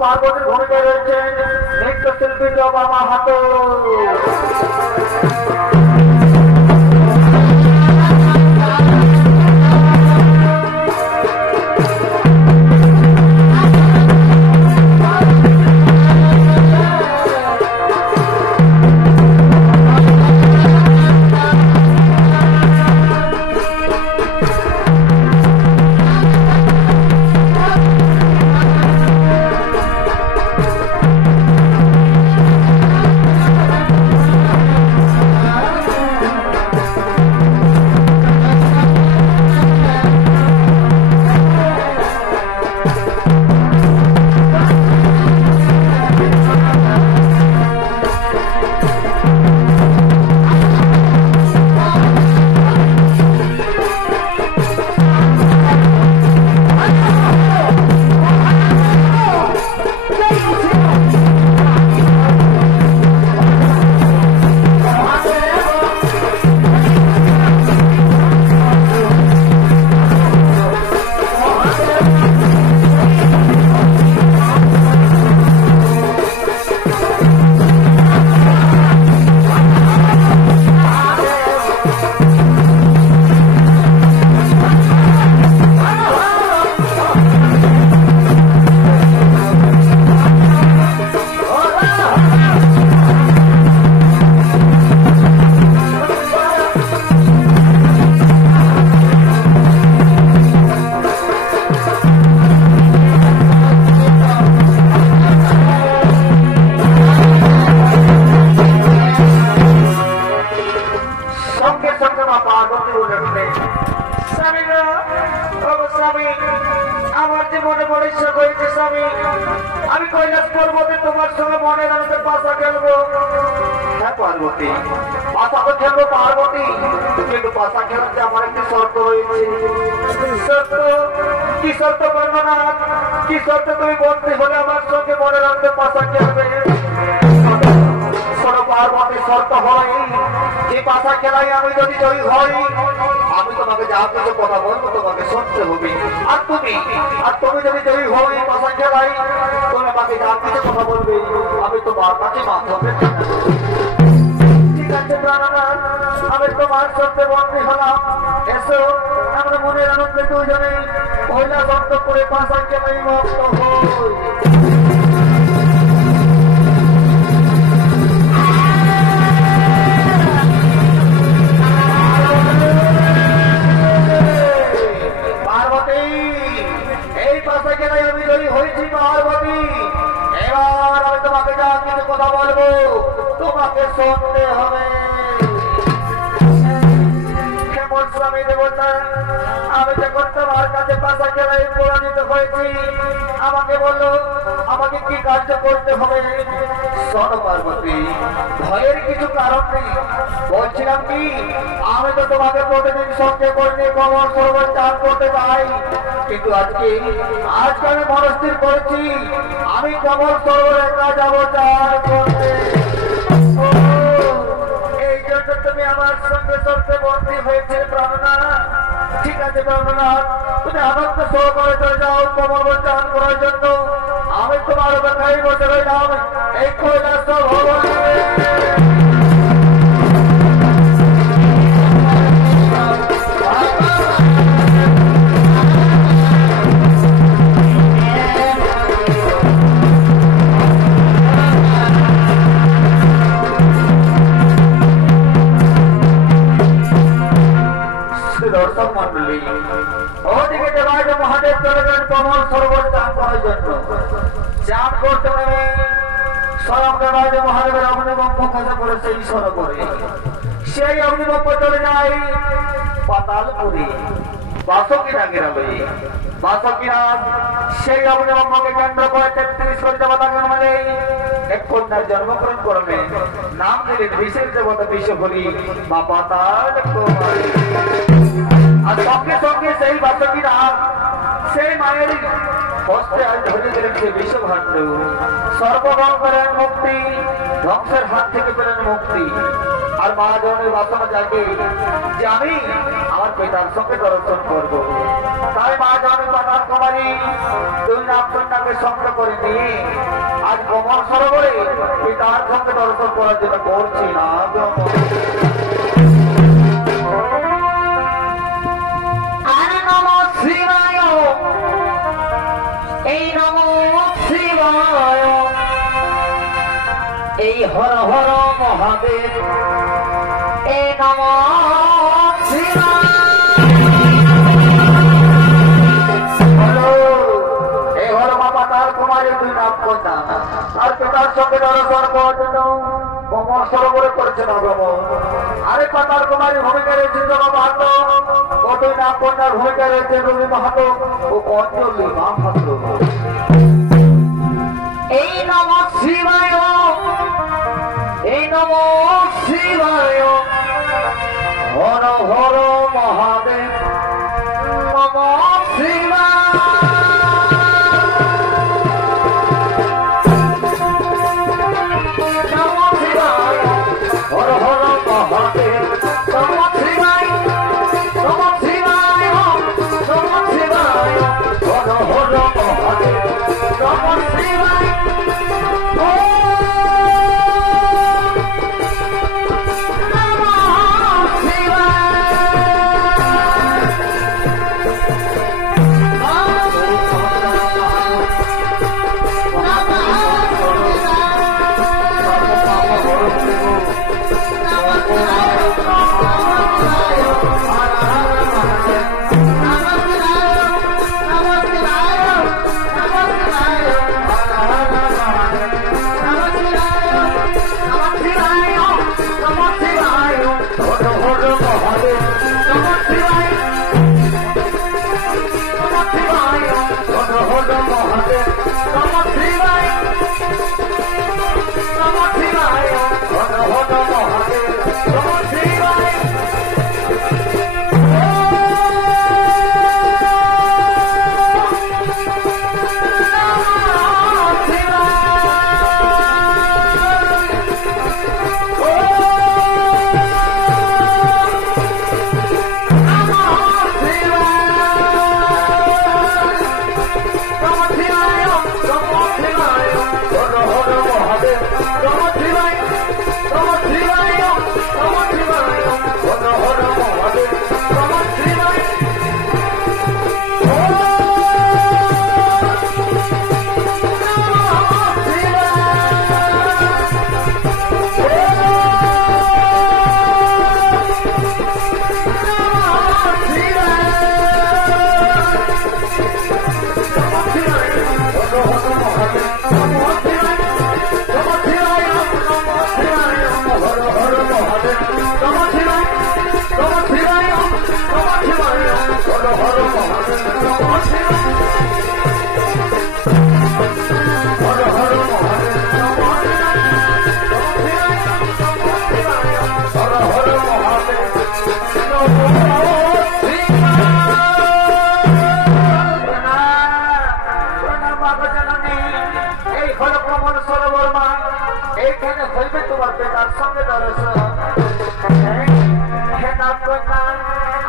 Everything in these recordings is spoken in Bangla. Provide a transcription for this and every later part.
पार्वती भूमिका रही नृत्य शिल्पी बाबा माहातो তোমার কাছে মাথা পেতে। ঠিক আছে প্রাণনাথ, আমি তোমার সত্যে বন্দী হলাম। এসো আমরা মনের আনন্দে দুজনে কৈলাস অন্তঃপুরে পাশা গেলে মুক্ত হই। পার্বতী, এই পাশা গেলে আমি জয়ী হয়েছি। পার্বতী, এবার আমি তোমাকে যা কিছু কথা বলবো তোমাকে শুনতে হবে। কেমন স্বামী দেবতা, আমি যখন তোমার কাছে পাশা খেলায় পরাজিত হয়েছি, আমাকে বললো আমাকে কি কার্য করতে হবে। শোনো পার্বতী, ভয়ের কিছু কারণ নেই। বলছিলাম কি, আমি তো তোমাকে প্রতিদিন সঙ্গে করে নিয়ে কমল সরোবর চান করতে চাই, কিন্তু আজকে আমি মনস্থির করেছি আমি কমল সরোবর একা যাবো চান করতে। এই জন্য তুমি আমার সঙ্গে সঙ্গে বন্দী হয়েছে প্রাণনাথ। ঠিক আছে প্রাণনাথ, তুমি আনন্দ সহকারে চলে যাও কমল চান করার জন্য। আমি তোমার অপেক্ষায় বসে রইলাম এই কৈলাস ভবনে। দর্শক মন্ডলী, ওদিকে দেবাজ মহাদেব চলে গেলেন কমল সরোবর চান করার জন্য। চান করতে নেমে স্বয়ং দেবাজ মহাদেবের অগ্নিবম্ব খসে পড়ে সেই সরোবরে। সেই অগ্নিবম্ব চলে যায় পাতালপুরী বাসকিরা গ্রামে। বাসকিরা সেই অগ্নিবম্বকে কেন্দ্র করে 33 কোটি দেবতা গ্রামে এক কন্যার জন্মগ্রহণ করবে। নাম দিলেন বিশেষ দেবতা বিশ্বভরি মা পাতাল কুমারী। আর সঙ্গে সঙ্গে সেই বাসকিরা সেই মায়ের হস্তে আজ ধরে দিলেন সেই বিশ্বভাণ্ড। সর্বগণ পেলেন মুক্তি, ধ্বংসের হাত থেকে পেলেন মুক্তি। আর মা জনের বাসনা জাগে যে আমি আমার পিতার সঙ্গে দর্শন করবো। তাই মা জনের পাতাল কুমারী দুই নাম কন্যাকে সঙ্গে করে নিয়ে আজ কমল সরোবরে পিতার সঙ্গে দর্শন করার জন্য করছি না। এই হর হর মহাদেব, এই নম শিবায়। এই হর মা পাতাল কুমারী দুই নাম কন্যা আর পিতার সঙ্গে দর্শন করার জন্য কমল সরোবরে করেছেন আগমন। আরে পাতাল কুমারী ভূমিকা রয়েছে জমা মাহাতো, ও দুই নাম কন্যার ভূমিকা রয়েছে রবি মাহাতো ও অঞ্জলি মাহাতো। এই নম শিবায়, এই নম শিবায়, হর হর মহাদেব, নম শিবায়। নম শিবায়, হর হর মহাদেব, নম শিবায়, নম শিবায়, নম শিবায়, হর হর মহাদেব, নম শিবায়। শিবায়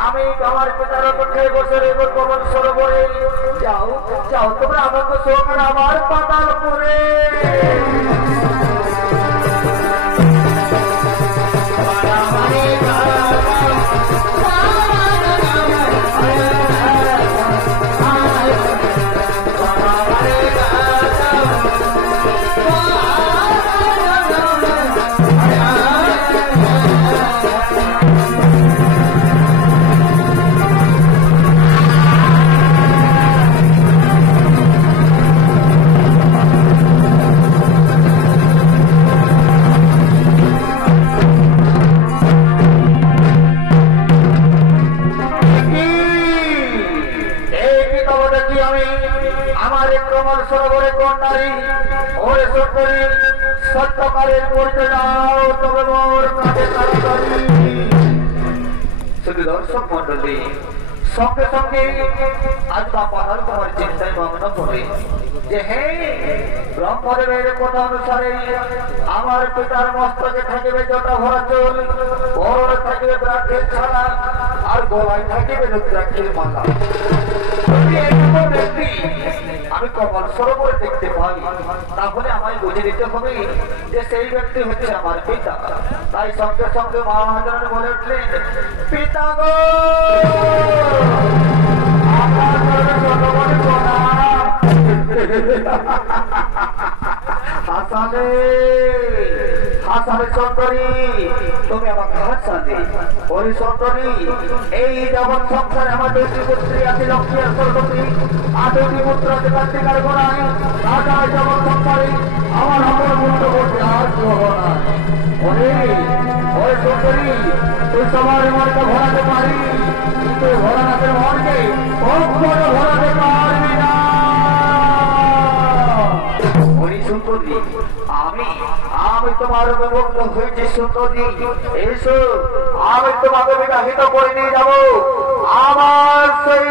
আমি আমার পিতার পক্ষে বসে রইব কমল সরোবরে। যাও যাও তোমরা আমাকে সঙ্গে আমার পাতাল পরে সত্যকারের করতে যাও তবে মোর কাছে তাড়াতাড়ি। শুধু দর্শক মন্ডলী সঙ্গে সঙ্গে আজ বাপার তোমার চিন্তায় মগ্ন করে যে হে ব্রহ্মদেবের কথা অনুসারে আমার পিতার মস্তকে থাকিবে জটা ভরা চুল, বড় থাকিবে ব্রাহ্মণের ছাড়া, আর গলায় থাকিবে রুদ্রাক্ষের মালা। ব্যক্তি আমি কমল সরোবরে দেখতে পাই তাহলে আমায় বুঝে দিতে হবে যে সেই ব্যক্তি হচ্ছে আমার পিতা। তাই সঙ্গে সঙ্গে মহাজন বলে উঠলেন, পিতা গো হাসানে হাসানে সুন্দরী তুমি আমাকে হাসানে ওই সুন্দরী এই জগৎ সংসারে আমার দুটি পুত্রী আছে লক্ষ্মী আর সরস্বতী, আর দুটি পুত্র আছে কার্তিকার গোড়ায়। রাজা জগৎ সংসারে আমার অপর পুত্র করতে আর কেউ না। ওই সুন্দরী তুই সবার মনকে ভরাতে পারি কিন্তু ভোলানাথের মনকে কখনো ভরাতে পারবি না। সুন্দরী আমি তোমার বিভক্ত হয়েছি সুন্দরী, এসো আমি তোমাকে বিবাহিত করে নিয়ে যাবো আমার সেই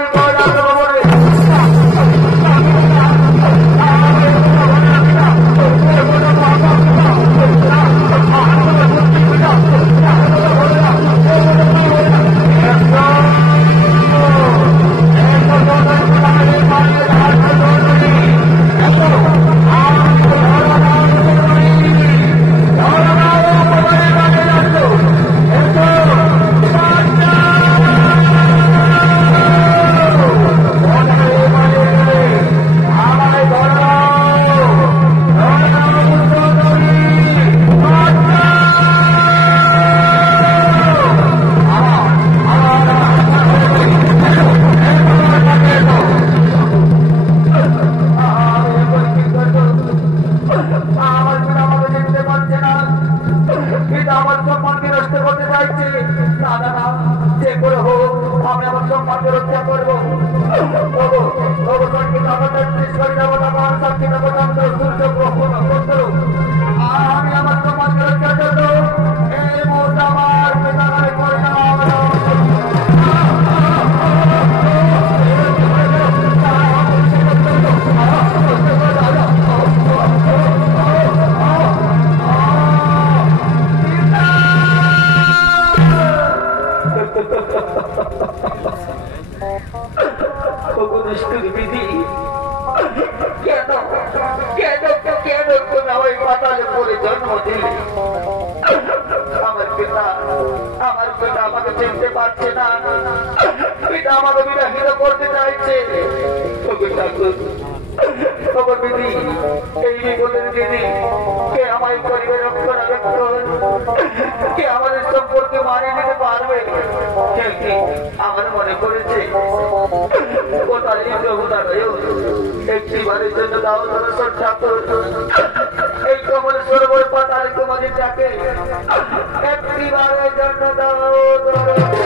আমাকে বলে জন্ম দিলে। আমার পিতা আমাকে চিনতে পারছে না, পিতা আমাকে বিবাহিত করতে চাইছে। দিদি, এই বিপদের দিদি কে আমায় করিবে রক্ষণাবেক্ষণ, কে আমাদের সম্পর্কে মানিয়ে নিতে পারবে? আমার মনে করেছে ও তার একটি বারের জন্য দাও দর্শন ঠাকুর, এই কমল সরোবর পাতাল তোমাদের ডাকে একটি বারের জন্য দাও।